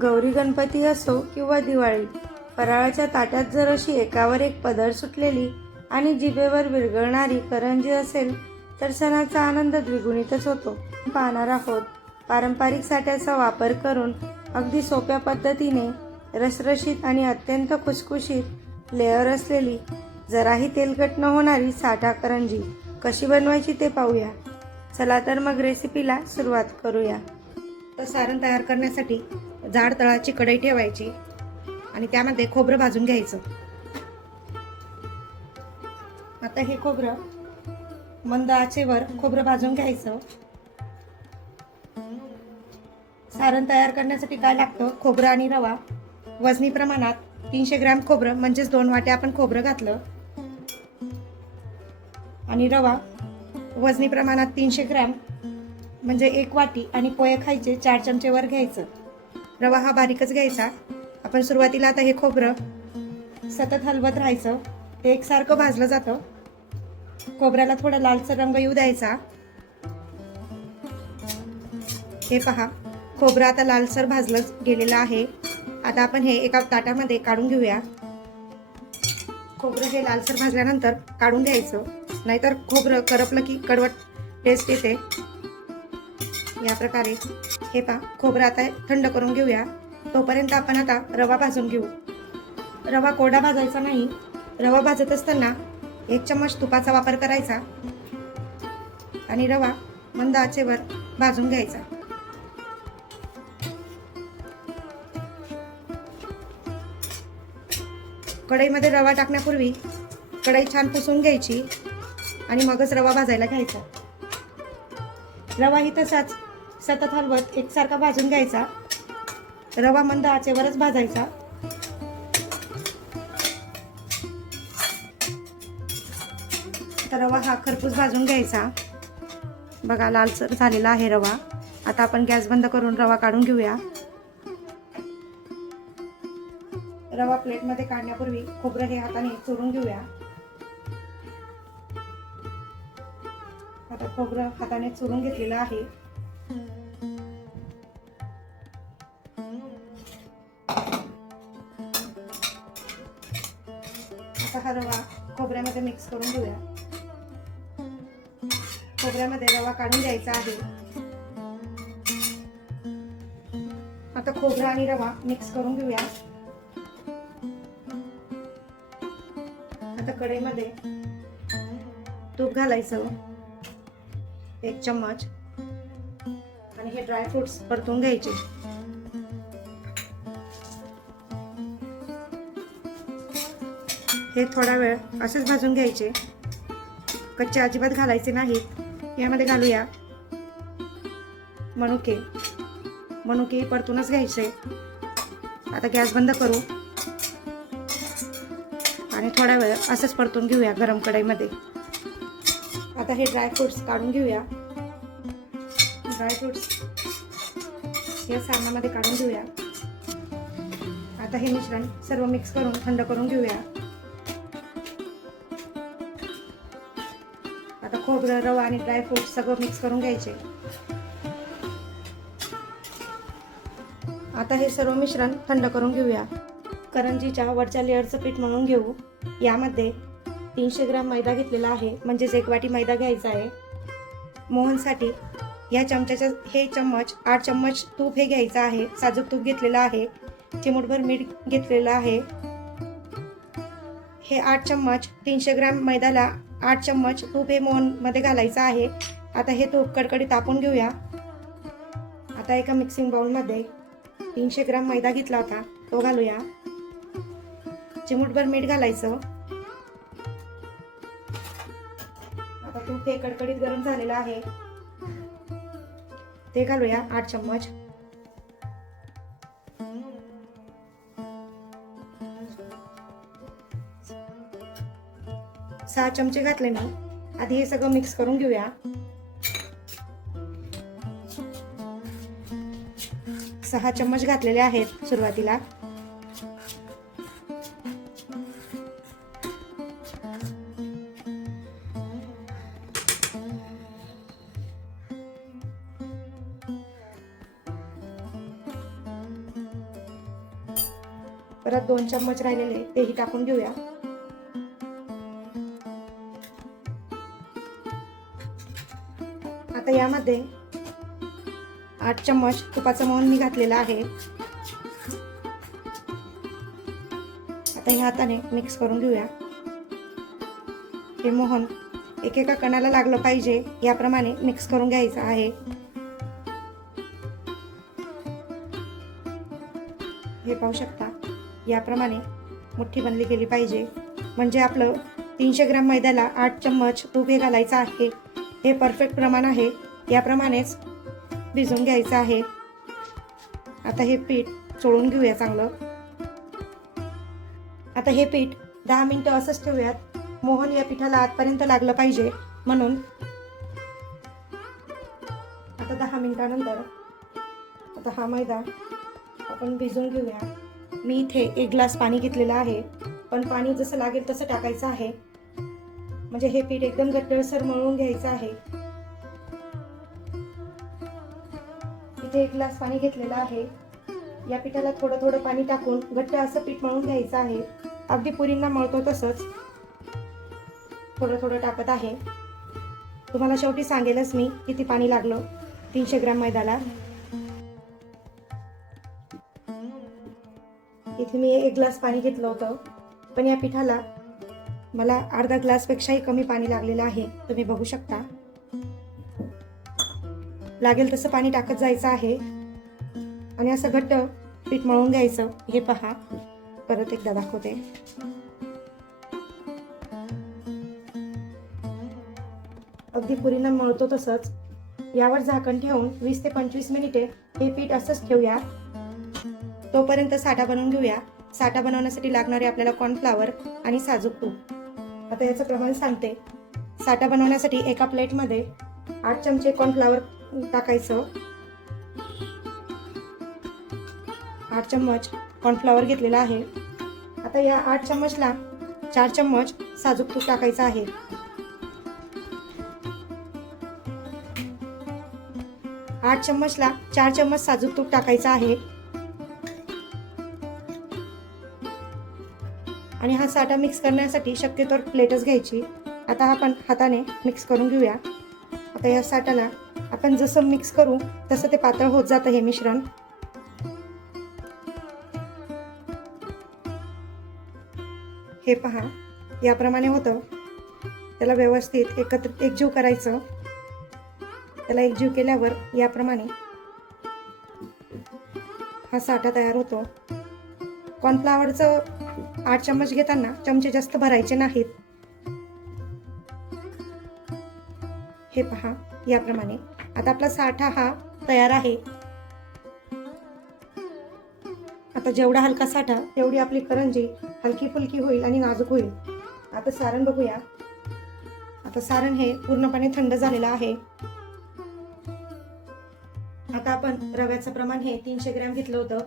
गौरी गणपती असो किंवा दिवाळी, फराळाच्या ताटात जर अशी एकावर एक पदर सुटलेली आणि जिभेवर विरघळणारी करंजी असेल तर सणाचा आनंद द्विगुणितच होतो. पाहणार आहोत पारंपरिक साठ्याचा वापर करून अगदी सोप्या पद्धतीने रसरशीत आणि अत्यंत खुसखुशीत लेअर असलेली, जराही तेलकट न होणारी साठा करंजी कशी बनवायची ते पाहूया. चला तर मग रेसिपीला सुरुवात करूया. तर सारण तयार करण्यासाठी जाड तळाची कढई ठेवायची आणि त्यामध्ये खोबरं भाजून घ्यायचं. आता हे खोबरं मंद आचेवर खोबरं भाजून घ्यायचं. सारण तयार करण्यासाठी काय लागतं? खोबरं आणि रवा. वजनी प्रमाणात 300 ग्रॅम खोबरं म्हणजेच 2 वाट्या आपण खोबरं घातलं आणि रवा वजनी प्रमाणात 300 ग्रॅम म्हणजे 1 वाटी आणि पोहे खायचे 4 चमचे वर घ्यायचं. रवा हा बारीकच घ्यायचा. आपण सुरुवातीला आता हे खोबरं सतत हलवत राहायचं. ते एकसारखं भाजलं जातं. खोबऱ्याला थोडा लालसर रंग येऊ द्यायचा. हे पहा, खोबरं आता लालसर भाजलं गेलेलं आहे. आता आपण हे एका ताटामध्ये काढून घेऊया. खोबरं हे लालसर भाजल्यानंतर काढून घ्यायचं, नाहीतर खोबरं करपलं की कडवट टेस्ट येते. या प्रकारे हे पहा, खोबरं आता थंड करून घेऊया. तोपर्यंत आपण आता रवा भाजून घेऊ. रवा कोरडा भाजायचा नाही. रवा भाजत असताना 1 चम्मच तुपाचा वापर करायचा आणि रवा मंद आचेवर भाजून घ्यायचा. कढईमध्ये रवा टाकण्यापूर्वी कढई छान पुसून घ्यायची आणि मगच रवा भाजायला घ्यायचा. रवा ही तसाच सतत हलवत एकसारखा भाजून घ्यायचा. रवा मंद आचेवरच भाजायचा. तर रवा हा खरपूस भाजून घ्यायचा. बघा, लालसर झालेला आहे रवा. आता आपण गॅस बंद करून रवा काढून घेऊया. रवा प्लेटमध्ये काढण्यापूर्वी खोबरं हे हाताने चुरून घेऊया. आता खोबरं हाताने चुरून घेतलेलं आहे. आता हा रवा खोबऱ्यामध्ये मिक्स करून घेऊया. खोबऱ्यामध्ये रवा काढून घ्यायचा आहे. आता खोबरं आणि रवा मिक्स करून घेऊया. आता कढईमध्ये तूप घालायचं 1 चम्मच आणि हे ड्रायफ्रुट्स परतून घ्यायचे. हे थोडा वेळ असेच भाजून घ्यायचे. कच्चे अजिबात घालायचे नाहीत. यामध्ये घालूया मनुके. मनुके परतूनच घ्यायचे. आता गॅस बंद करू आणि थोडा वेळ असंच परतून घेऊया गरम कढईमध्ये. आता हे ड्रायफ्रुट्स काढून घेऊया. ड्रायफ्रुट्स या सारणामध्ये काढून घेऊया. आता हे मिश्रण सर्व मिक्स करून थंड करून घेऊया. आता खोबरं, रवा आणि ड्रायफ्रुट्स सगळं मिक्स करून घ्यायचे. आता हे सर्व मिश्रण थंड करून घेऊया. करंजीच्या वरच्या लेअरचं पीठ मळून घेऊ. यामध्ये 300 ग्रॅम मैदा घेतलेला आहे, म्हणजेच 1 वाटी मैदा घ्यायचा आहे. मोहनसाठी या चमच्याच्या हे चम्मच 8 चम्मच तूप हे घ्यायचं आहे. साजूक तूप घेतलेलं आहे. चिमूटभर मीठ घेतलेलं आहे. हे 8 चम्मच 300 ग्रॅम मैद्याला 8 चम्मच तूप हे मोहनमध्ये घालायचं आहे. आता हे तूप कडकडीत तापवून घेऊया. आता एका मिक्सिंग बाउलमध्ये 300 ग्रॅम मैदा घेतला होता तो घालूया. चिमूटभर मीठ घालायचं. आता तूप हे कडकडीत गरम झालेलं आहे ते घालूया 8 चम्मच. सहा चमचे घातले मी. आधी हे सगळं मिक्स करून घेऊया. 6 चम्मच घातलेले आहेत सुरुवातीला. परत 2 चम्मच राहिलेले तेही टाकून घेऊया. आता यामध्ये 8 चम्मच तुपाचं मोहन मी घातलेला आहे. आता ह्या हाताने मिक्स करून घेऊया. हे मोहन एकेका कणाला लागलं पाहिजे याप्रमाणे मिक्स करून घ्यायचं आहे. हे पाहू शकता, याप्रमाणे मुठ्ठी बनली गेली पाहिजे. म्हणजे आपलं 300 ग्रॅम मैद्याला 8 चम्मच तूप हे घालायचं आहे. हे परफेक्ट प्रमाण आहे. याप्रमाणेच भिजवून घ्यायचं आहे. आता हे पीठ चोळून घेऊया चांगलं. आता हे पीठ 10 मिनिटं असंच ठेवूयात. मोहन या पिठाला आतपर्यंत लागलं पाहिजे म्हणून. आता 10 मिनिटानंतर आता हा मैदा आपण भिजवून घेऊया. मी इथे 1 ग्लास पाणी घेतलेलं आहे, पण पाणी जसं लागेल तसं टाकायचं आहे. म्हणजे हे पीठ एकदम घट्टसर मळून घ्यायचं आहे. इथे 1 ग्लास पाणी घेतलेलं आहे. या पिठाला थोडं थोडं पाणी टाकून घट्ट असं पीठ मळून घ्यायचं आहे. अगदी पुरींना मळतो तसंच थोडं थोडं टाकत आहे. तुम्हाला शेवटी सांगेलच मी किती पाणी लागलं 300 ग्रॅम मैद्याला. इथे मी 1 ग्लास पाणी घेतलं होतं, पण या पिठाला मला अर्धा ग्लासपेक्षाही कमी पाणी लागलेलं आहे. तुम्ही बघू शकता. लागेल तसं पाणी टाकत जायचं आहे आणि असं घट्ट पीठ मळून घ्यायचं. हे पहा, परत एकदा दाखवते. अगदी पुरीनं मळतो तसंच. यावर झाकण ठेवून 20 ते 25 मिनिटे हे पीठ असंच ठेवूया. तोपर्यंत साठा बनवून घेऊया. साठा बनवण्यासाठी लागणारे आपल्याला कॉर्नफ्लॉवर आणि साजूक तूप. आता याचं प्रमाण सांगते. साठा बनवण्यासाठी एका प्लेटमध्ये 8 चमचे कॉर्नफ्लॉवर टाकायचं. 8 चम्मच कॉर्नफ्लॉवर घेतलेला आहे. आता या 8 चम्मचला 4 चम्मच साजूक तूप टाकायचं आहे. आठ चम्मचला 4 चम्मच साजूक तूप टाकायचं आहे. आणि हा साठा मिक्स करण्यासाठी शक्यतो प्लेटच घ्यायची. आता आपण हाताने मिक्स करून घेऊया. आता या साठाला आपण जसं मिक्स करू तसं ते पातळ होत जातं हे मिश्रण. हे पहा, याप्रमाणे होतं. त्याला व्यवस्थित एकजीव करायचं. त्याला एकजीव केल्यावर याप्रमाणे हा साठा तयार होतो. कॉर्नफ्लॉवरचं 8 चम्मच घेताना चमचे जास्त भरायचे नाहीत. हे पहा, याप्रमाणे आता आपला साठा हा तयार आहे. आता जेवढा हलका साठा तेवढी आपली करंजी हलकी फुलकी होईल आणि नाजूक होईल. आता सारण बघूया. आता सारण हे पूर्णपणे थंड झालेलं आहे. आता आपण रव्याचं प्रमाण हे 300 ग्रॅम घेतलं होतं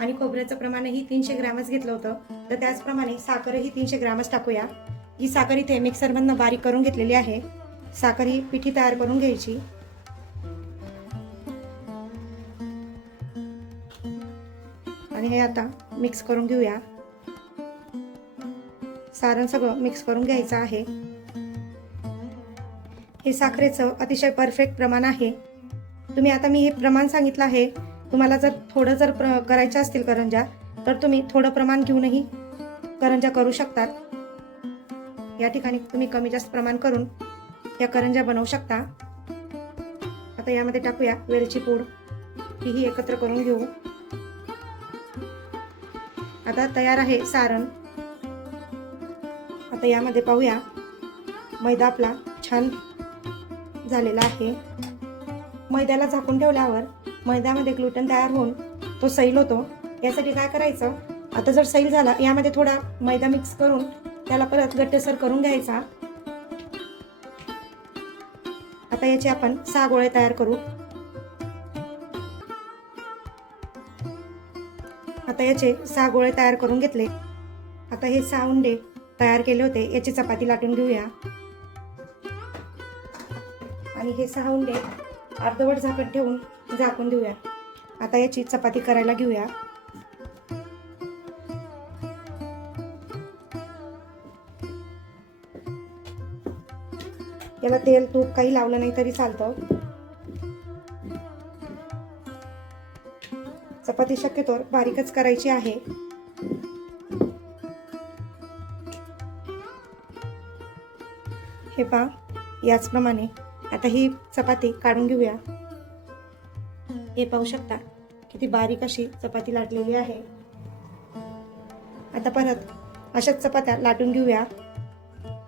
आणि खोबऱ्याचं प्रमाणही 300 ग्रॅमच घेतलं होतं. तर त्याचप्रमाणे साखरही 300 ग्रॅमच टाकूया. ही साखर इथे मिक्सरमधनं बारीक करून घेतलेली आहे. साखर ही पिठी तयार करून घ्यायची. आणि हे आता मिक्स करून घेऊया. सारण सगळं मिक्स करून घ्यायचं आहे. हे साखरेचं अतिशय परफेक्ट प्रमाण आहे. तुम्ही आता मी हे प्रमाण सांगितलं आहे. तुम्हाला जर थोडं करायच्या असतील करंजा तर तुम्ही थोडं प्रमाण घेऊनही करंजा करू शकतात. या ठिकाणी तुम्ही कमी जास्त प्रमाण करून या करंजा बनवू शकता. आता यामध्ये टाकूया वेलची पूड. ही एकत्र करून घेऊ. आता तयार आहे सारण. आता यामध्ये पाहूया, मैदा आपला छान झालेला आहे. मैद्याला झाकून ठेवल्यावर मैद्यामध्ये ग्लुटेन तयार होऊन तो सैल होतो. यासाठी काय करायचं, आता जर सैल झाला यामध्ये थोडा मैदा मिक्स करून त्याला परत घट्टसर करून घ्यायचा. आता याचे आपण 6 गोळे तयार करू. आता याचे 6 गोळे तयार करून घेतले. आता हे 6 उंडे तयार केले होते याची चपाती लाटून घेऊया. आणि हे 6 उंडे अर्धवट झाकण ठेवून झाकून देऊया. आता याची चपाती करायला घेऊया. याला तेल तूप काही लावलं नाही तरी चालतं. चपाती शक्यतो बारीकच करायची आहे. हे पहा, याचप्रमाणे आता ही चपाती काढून घेऊया. हे पाहू शकता किती बारीक अशी चपाती लाटलेली आहे. आता परत अशाच चपात्या लाटून घेऊया.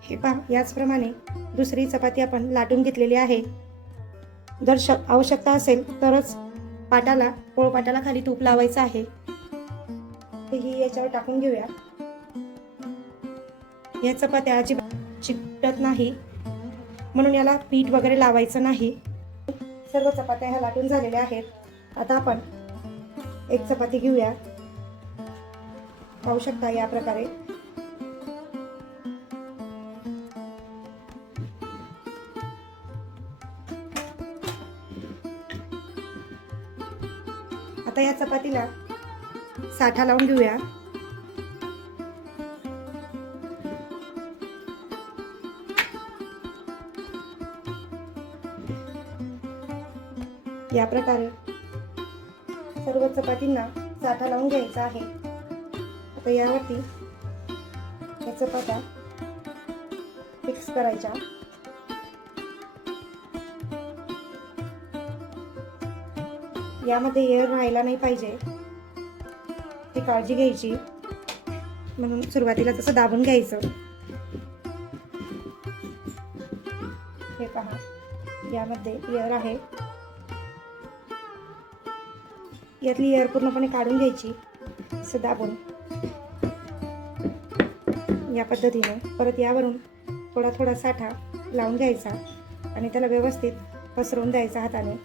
हे पहा, याचप्रमाणे दुसरी चपाती आपण लाटून घेतलेली आहे. जर आवश्यकता असेल तरच पोळपाटाला खाली तूप लावायचं आहे. ही याच्यावर टाकून घेऊया. या चपात्या अजिबात चिकटत नाही, म्हणून याला पीठ वगैरे लावायचं नाही. सर्व चपात्या ह्या लाटून झालेल्या आहेत. आता आपण एक चपाती घेऊया. पाहू शकता या प्रकारे. आता या चपातीला साठा लावून घेऊया. या प्रकारे सर्व चपातींना साठा लावून घ्यायचा आहे. आता यावरती या चपात्या फिक्स करायच्या. यामध्ये एअर राहायला नाही पाहिजे, ती काळजी घ्यायची. म्हणून सुरुवातीला तसं दाबून घ्यायचं. हे पहा, यामध्ये एअर आहे. यातली एअर पूर्णपणे काढून घ्यायची असं दाबून. या पद्धतीने परत यावरून थोडा थोडा साठा लावून घ्यायचा आणि त्याला व्यवस्थित पसरवून द्यायचा हाताने.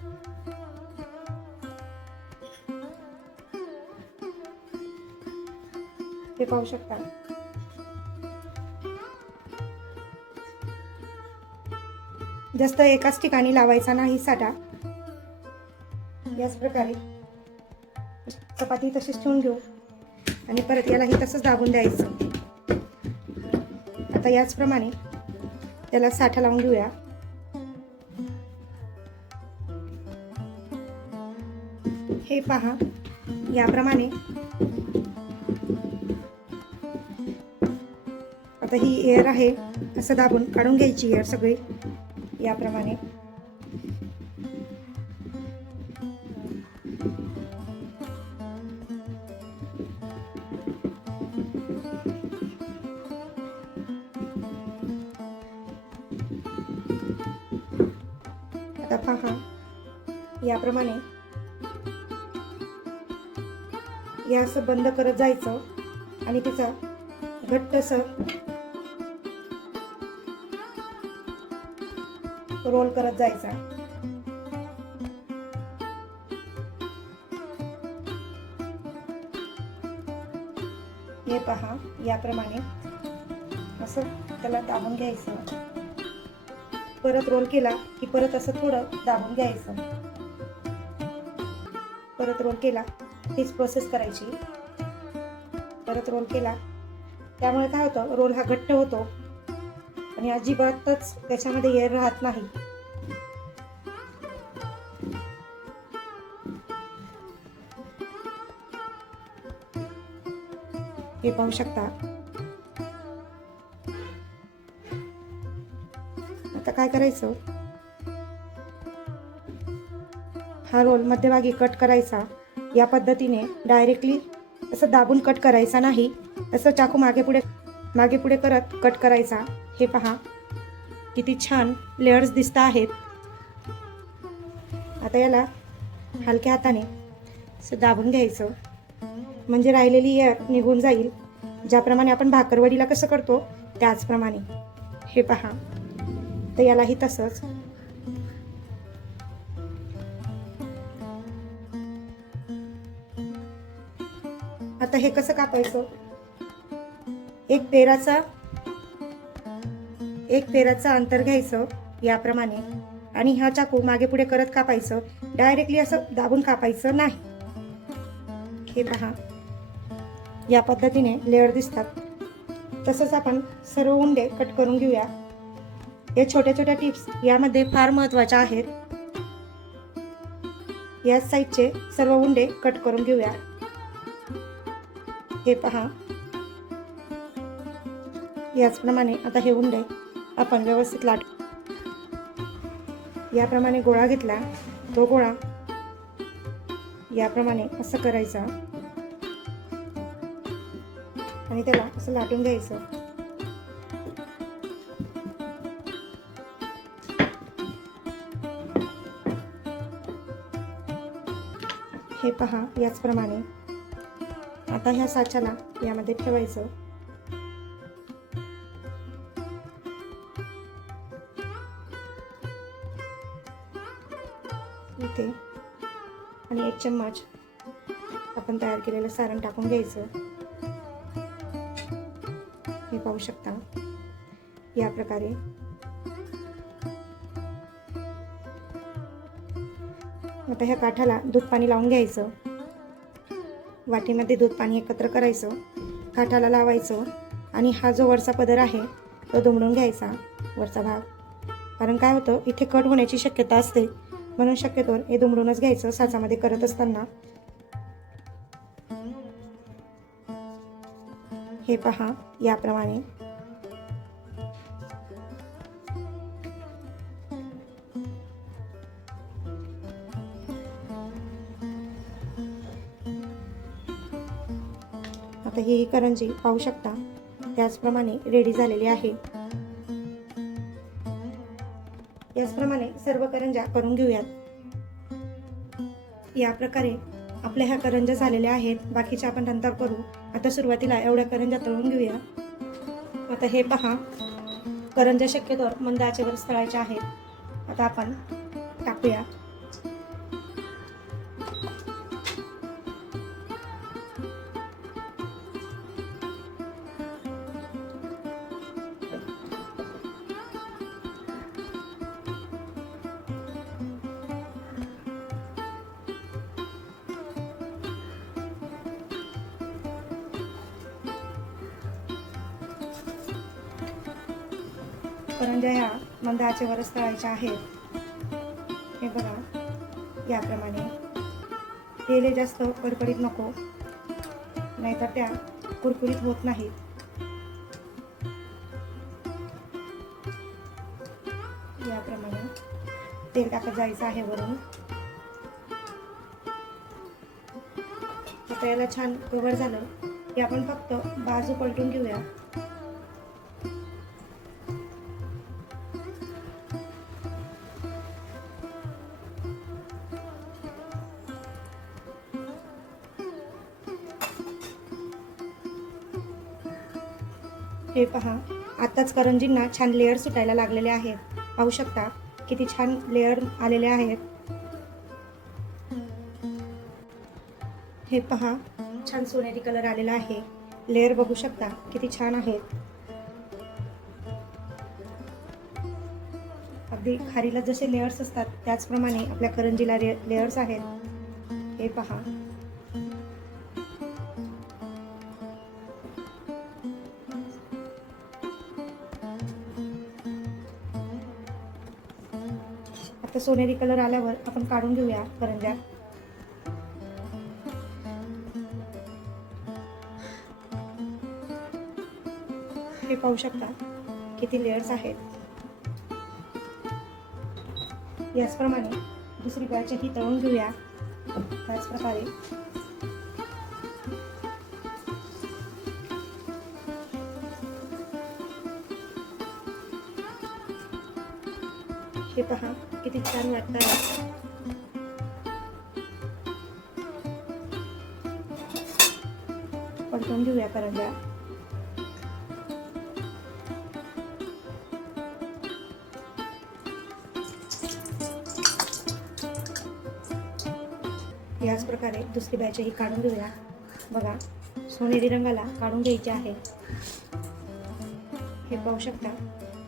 हे पाहू शकता. जास्त एकाच ठिकाणी लावायचा नाही साठा. याच प्रकारे चपाती तशीच ठेवून घेऊ आणि परत यालाही तसंच दाबून द्यायचं. आता याचप्रमाणे त्याला साठा लावून घेऊया. हे पहा, याप्रमाणे आता ही एअर आहे असं दाबून काढून घ्यायची एअर सगळी. याप्रमाणे आता पहा, याप्रमाणे या असं बंद करत जायचं आणि तिचा घट्टसर रोल करत जायचा. हे पहा, याप्रमाणे असं त्याला दाबून घ्यायचं. परत रोल केला की परत असं थोडं दाबून घ्यायचं. परत रोल केला, तीच प्रोसेस करायची. परत रोल केला, त्यामुळे काय होतं, रोल हा घट्ट होतो आणि अजिबातच त्याच्यामध्ये एअर राहत नाही. हे पाहू शकता. आता काय करायचं, हा रोल मध्यभागी कट करायचा. या पद्धतीने डायरेक्टली असं दाबून कट करायचा नाही, असं चाकू मागे पुढे करत कट करायचा. हे पहा, किती छान लेयर्स दिसत आहेत. आता याला हलक्या हाताने असं दाबून घ्यायचं, म्हणजे राहिलेली एअर निघून जाईल. ज्याप्रमाणे आपण भाकरवडीला कसं करतो त्याचप्रमाणे. हे पहा, तर यालाही तसंच. आता हे कसं कापायचं, एक पेराचा अंतर घ्यायचं याप्रमाणे आणि हा चाकू मागे पुढे करत कापायचं. डायरेक्टली असं दाबून कापायचं नाही. हे पहा, या पद्धतीने लेअर दिसतात. तसंच आपण सर्व उंडे कट करून घेऊया. या छोट्या छोट्या टिप्स यामध्ये फार महत्त्वाच्या आहेत. याच साईजचे सर्व उंडे कट करून घेऊया. हे पहा, याचप्रमाणे आता हे उंडे आपण व्यवस्थित याप्रमाणे गोळा घेतला. तो गोळा याप्रमाणे असं करायचा आणि त्याला असं लाटून घ्यायचं. हे पहा, याचप्रमाणे आता ह्या साच्याला यामध्ये ठेवायचं. इथे आणि 1 चम्मच आपण तयार केलेलं सारण टाकून घ्यायचं. हे पाहू शकता या प्रकारे. आता ह्या काठाला दूध पाणी लावून घ्यायचं. वाटीमध्ये दूध पाणी एकत्र करायचं, काठाला लावायचं आणि हा जो वरचा पदर आहे तो दुमडून घ्यायचा, वरचा भाग. कारण काय होतं, इथे कट होण्याची शक्यता असते, म्हणून शक्यतोवर हे दुमडूनच घ्यायचं साचामध्ये करत असताना. हे पहा, याप्रमाणे. आता ही करंजी पाहू शकता त्याचप्रमाणे रेडी झालेली आहे. याचप्रमाणे सर्व करंज्या करून घेऊयात. या प्रकारे आपल्या ह्या करंज्या झालेल्या आहेत. बाकीच्या आपण नंतर करू. आता सुरुवातीला एवढ्या करंज्या तळून घेऊया. आता हे पहा, करंज्या शक्यतोवर मंद आचेवर तळायच्या आहेत. आता आपण टाकूया. करंज्या ह्या मंद आचेवरच तळायच्या आहेत. हे बघा, याप्रमाणे. तेल जास्त कडकडीत नको, नाहीतर त्या कुरकुरीत होत नाहीत. याप्रमाणे तेल टाकत जायचं आहे वरून. आता याला छान कव्हर झालं की आपण फक्त बाजू पलटून घेऊया. हे पहा, आताच करंजींना छान लेअर सुटायला लागलेले आहेत. पाहू शकता किती छान लेअर आलेले आहेत. हे पहा, छान सोनेरी कलर आलेला आहे. लेअर बघू शकता किती छान आहेत. अगदी खारीला जसे लेअर्स असतात त्याचप्रमाणे आपल्या करंजीला लेअर्स आहेत. हे पहा. आता सोनेरी कलर आल्यावर आपण काढून घेऊया करंज्या. हे पाहू शकता किती लेयर्स आहेत. याचप्रमाणे दुसरी बॅच ही तळून घेऊया. त्याच प्रकारे हे पहा किती छान वाटत आहे. पलटून घेऊया करंज्या. याच प्रकारे दुसरी बॅच ही काढून घेऊया. बघा, सोनेरी रंगाला काढून घ्यायचे आहे. हे पाहू शकता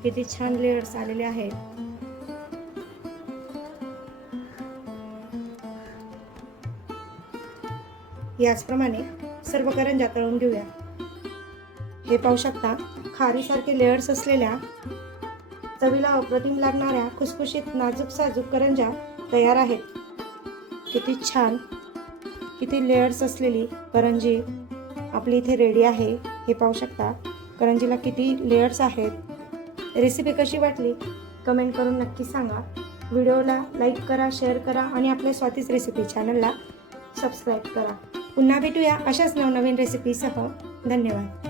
किती छान लेयर्स आलेले आहेत. याचप्रमाणे सर्व करंज्या तळून घेऊया. हे पाहू शकता खारीसारखे लेयर्स असलेल्या चवीला अप्रतिम लागणाऱ्या खुसखुशीत नाजूक साजूक करंज्या तयार आहेत. किती छान, किती लेयर्स असलेली करंजी आपली इथे रेडी आहे. हे पाहू शकता करंजीला किती लेयर्स आहेत. रेसिपी कशी वाटली कमेंट करून नक्की सांगा. व्हिडिओला लाईक करा, शेअर करा आणि आपल्या स्वातीच रेसिपी चॅनलला सबस्क्राईब करा. पुन्हा भेटूया अशाच नवनवीन रेसिपीसह. धन्यवाद.